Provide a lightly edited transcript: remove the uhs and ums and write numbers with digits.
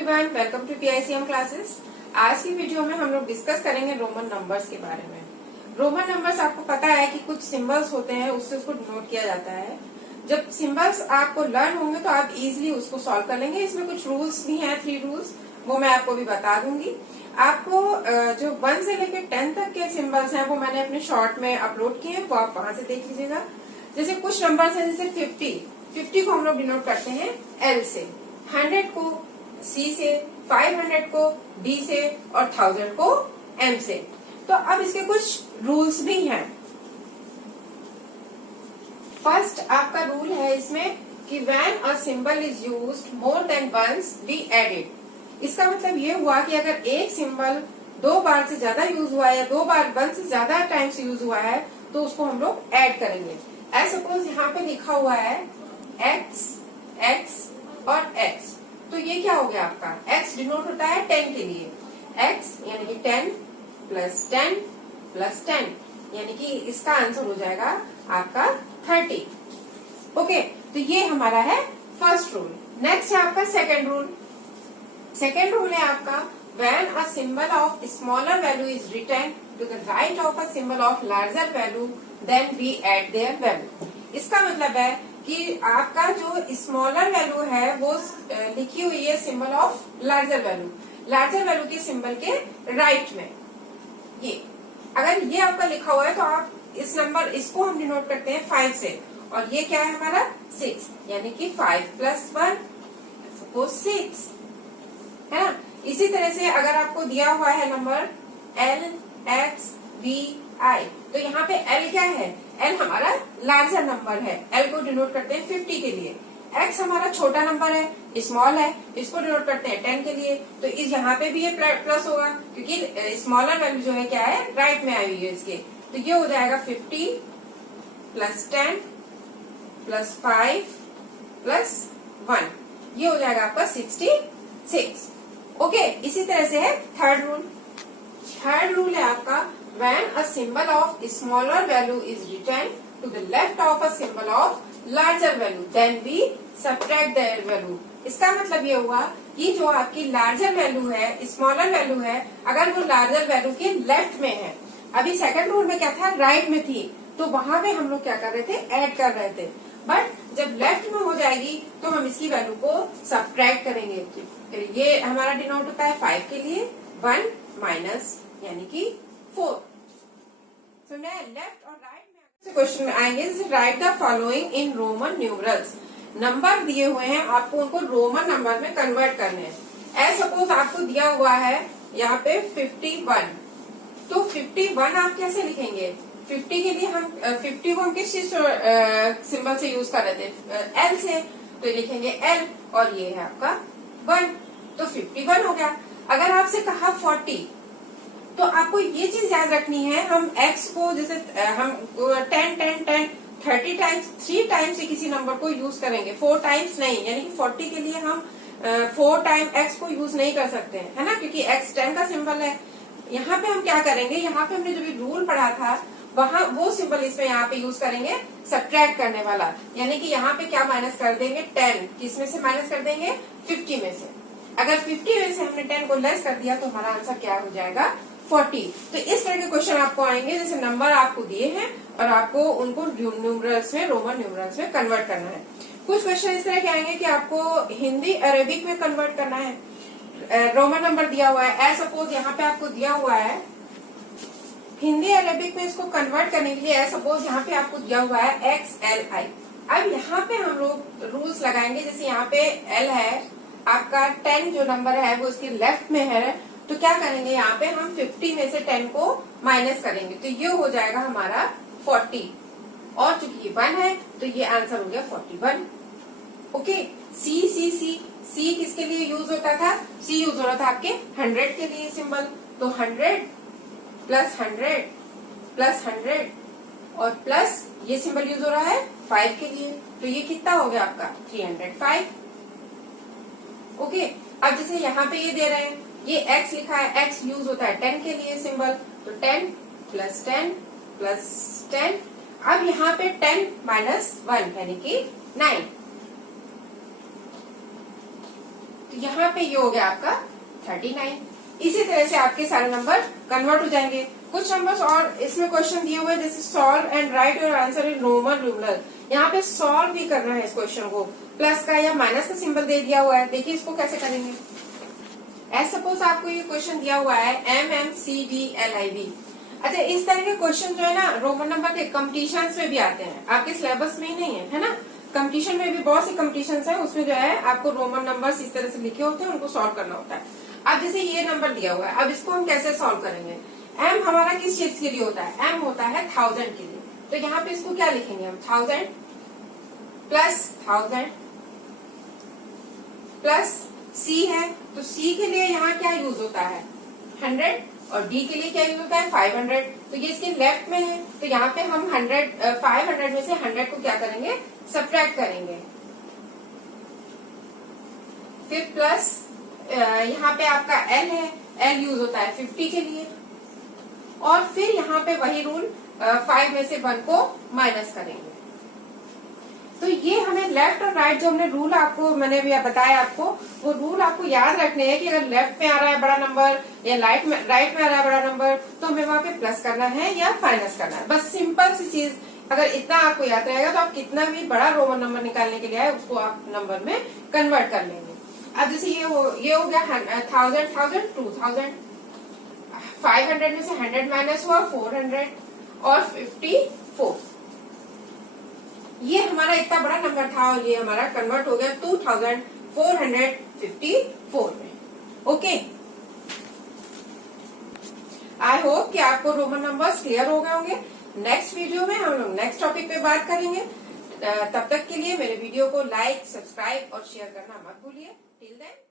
Everyone, welcome to PICM classes. आज की video में हम लोग डिस्कस करेंगे रोमन नंबर्स के बारे में। रोमन नंबर्स आपको पता है कि कुछ सिंबल्स होते हैं, उससे उसको डिनोट किया जाता है। जब सिंबल्स आपको लर्न होंगे तो आप इजीली उसको सॉल्व कर लेंगे। इसमें कुछ रूल्स भी हैं, 3 रूल्स, वो मैं आपको भी बता दूंगी। आपको जो 1 से लेकर 10 तक के सिंबल्स हैं वो मैंने अपने शॉर्ट में अपलोड किए हैं, वो आप वहां से देख लीजिएगा। जैसे कुछ नंबर्स हैं, जैसे 50 को हम लोग डिनोट करते हैं L से, 100 को C से, 500 को D से और 1000 को M से। तो अब इसके कुछ रूल्स भी हैं। फर्स्ट आपका रूल है इसमें कि when a symbol is used more than once we add it. इसका मतलब ये हुआ कि अगर एक सिंबल 2 बार से ज्यादा यूज हुआ है या 2 बार 1 से ज्यादा टाइम्स यूज हुआ है तो उसको हम लोग ऐड करेंगे। एज सपोज यहाँ पे लिखा हुआ है x, x और x, तो ये क्या हो गया आपका x डिनोट होता है 10 के लिए। x यानी कि 10 प्लस 10 प्लस 10, यानी कि इसका आंसर हो जाएगा आपका 30। ओके, तो ये हमारा है फर्स्ट रूल। नेक्स्ट है आपका सेकेंड रूल। सेकेंड रूल है आपका when a symbol of smaller value is written to the right of a symbol of larger value then we add their value। इसका मतलब है कि आपका जो स्मॉलर वैल्यू है वो लिखी हुई है symbol of larger value, larger value के सिंबल के राइट में। ये अगर ये आपका लिखा हुआ है तो आप इस नंबर इसको हम डिनोट करते हैं 5 से, और ये क्या है हमारा 6, यानी कि 5 प्लस 1 वो 6 है ना। इसी तरह से अगर आपको दिया हुआ है number L, X, V, I, तो यहाँ पे L क्या है, L हमारा लार्जर नंबर है, L को डिनोट करते हैं 50 के लिए। X हमारा छोटा नंबर है, स्मॉल है, इसको डिनोट करते हैं 10 के लिए। तो इस यहाँ पे भी ये प्लस होगा क्योंकि स्मॉलर वैल्यू जो है क्या है राइट में आई हुई है इसके। तो ये हो जाएगा 50 प्लस 10 प्लस 5 प्लस 1, ये हो जाएगा आपका 66। ओके, इसी तरह से है थर्ड रूल। थर्ड रूल है आपका when a symbol of smaller value is written to the left of a symbol of larger value then we subtract their value। इसका मतलब ये हुआ कि जो आपकी लार्जर वैल्यू है, स्मॉलर वैल्यू है, अगर वो लार्जर वैल्यू के लेफ्ट में है, अभी सेकंड रूल में क्या था राइट में थी, तो वहां पे हम लोग क्या कर रहे थे ऐड कर रहे थे। बट जब लेफ्ट में हो जाएगी तो हम इसकी वैल्यू को सब्ट्रैक्ट करेंगे। ये हमारा डिनोट होता है 5 के लिए 1 माइनस यानी कि 4। तो मैं लेफ्ट और राइट में क्वेश्चन में आएंगे, जैसे right the following in Roman numerals. Number दिए हुए हैं, आपको उनको रोमन नंबर में कन्वर्ट करने हैं। एज सपोज आपको दिया हुआ है यहाँ पे 51, तो 51 आप कैसे लिखेंगे? 50 के लिए हम 50 को हम किस सिंबल से यूज कर रहे थे, L से, तो लिखेंगे L और ये है आपका 1, तो 51 हो गया। अगर आपसे कहा 40, तो आपको ये चीज याद रखनी है, हम x को जैसे हम 30 टाइम्स 3 टाइम्स से किसी नंबर को यूज करेंगे, 4 टाइम्स नहीं, यानी कि 40 के लिए हम 4 टाइम x को यूज नहीं कर सकते हैं, है ना, क्योंकि x 10 का सिंबल है। यहाँ पे हम क्या करेंगे, यहाँ पे हमने जो भी रूल पढ़ा था वहाँ वो सिंबल इसमें यहाँ पे यूज करेंगे सब्ट्रैक्ट करने वाला, यानी कि यहाँ पे क्या माइनस कर देंगे 10, किसमें से माइनस कर देंगे 50 में से। अगर 50 में से हमने 10 को लेस कर दिया तो हमारा आंसर क्या हो जाएगा 40। तो इस तरह के क्वेश्चन आपको आएंगे, जैसे नंबर आपको दिए हैं और आपको उनको न्यूमरल्स में, रोमन न्यूमरल्स में कन्वर्ट करना है। कुछ क्वेश्चन इस तरह के आएंगे कि आपको हिंदी अरेबिक में कन्वर्ट करना है। रोमन नंबर दिया हुआ है, एज सपोज यहाँ पे आपको दिया हुआ है हिंदी अरेबिक में, इसको कन्वर्ट करने के लिए एज सपोज यहाँ पे आपको दिया हुआ है XLI। अब यहाँ पे हम लोग रूल्स लगाएंगे, जैसे यहाँ पे L है आपका 10 जो नंबर है वो इसके लेफ्ट में है, तो क्या करेंगे यहाँ पे हम 50 में से 10 को माइनस करेंगे, तो ये हो जाएगा हमारा 40, और चूंकि ये 1 है तो ये आंसर हो गया 41। ओके, C किसके लिए यूज होता था? C यूज हो रहा था आपके 100 के लिए सिंबल, तो 100 प्लस 100 प्लस 100 और प्लस ये सिंबल यूज हो रहा है 5 के लिए, तो ये कितना हो गया आपका 305। ओके, अब जैसे यहाँ पे ये दे रहे हैं, ये x लिखा है, x यूज होता है 10 के लिए सिंबल, तो 10 प्लस 10 प्लस 10। अब यहाँ पे 10 माइनस 1 यानी कि 9। तो यहाँ पे ये हो गया आपका 39। इसी तरह से आपके सारे नंबर कन्वर्ट हो जाएंगे। कुछ नंबर्स और इसमें क्वेश्चन दिए हुए, जैसे solve and right your answer in Roman numeral. यहाँ पे सॉल्व भी करना है इस क्वेश्चन को, प्लस का या माइनस का सिंबल दे दिया हुआ है। देखिए इसको कैसे करेंगे। एज सपोज आपको ये क्वेश्चन दिया हुआ है MMCDLIB। अच्छा, इस तरह के क्वेश्चन जो है ना रोमन नंबर के कॉम्पिटिशन में भी आते हैं, आपके सिलेबस में ही नहीं है ना। कंपटीशन में भी बहुत सी कंपटीशन है, उसमें जो है आपको रोमन नंबर्स इस तरह से लिखे होते हैं, उनको सॉल्व करना होता है। अब जैसे ये नंबर दिया हुआ है, अब इसको हम कैसे सॉल्व करेंगे। M हमारा किस चीज के लिए होता है, M होता है 1000 के लिए। तो यहाँ पे इसको क्या लिखेंगे हम, 1000 प्लस 1000 प्लस C है, तो C के लिए यहाँ क्या यूज होता है 100, और D के लिए क्या यूज होता है 500। तो ये इसके लेफ्ट में है, तो यहाँ पे हम 500 में से 100 को क्या करेंगे, सब्ट्रैक्ट करेंगे। फिर प्लस यहाँ पे आपका L है, L यूज होता है 50 के लिए, और फिर यहाँ पे वही रूल 5 में से 1 को माइनस करेंगे। तो ये हमें लेफ्ट और राइट जो हमने रूल आपको मैंने अभी बताया आपको, वो रूल आपको याद रखने हैं कि अगर लेफ्ट में आ रहा है बड़ा नंबर या राइट में आ रहा है बड़ा नंबर, तो हमें वहां पे प्लस करना है या माइनस करना है। बस सिंपल सी चीज, अगर इतना आपको याद रहेगा तो आप कितना भी बड़ा रोमन नंबर निकालने के लिए आए उसको आप नंबर में कन्वर्ट कर लेंगे। अब जैसे ये हो गया 1000 2000, 500 में से 100 माइनस हुआ 400 और 54। ये हमारा इतना बड़ा नंबर था और ये हमारा कन्वर्ट हो गया 2454 में। ओके, आई होप कि आपको रोमन नंबर्स क्लियर हो गए होंगे। नेक्स्ट वीडियो में हम लोग नेक्स्ट टॉपिक पे बात करेंगे। तब तक के लिए मेरे वीडियो को लाइक, सब्सक्राइब और शेयर करना मत भूलिए। Till then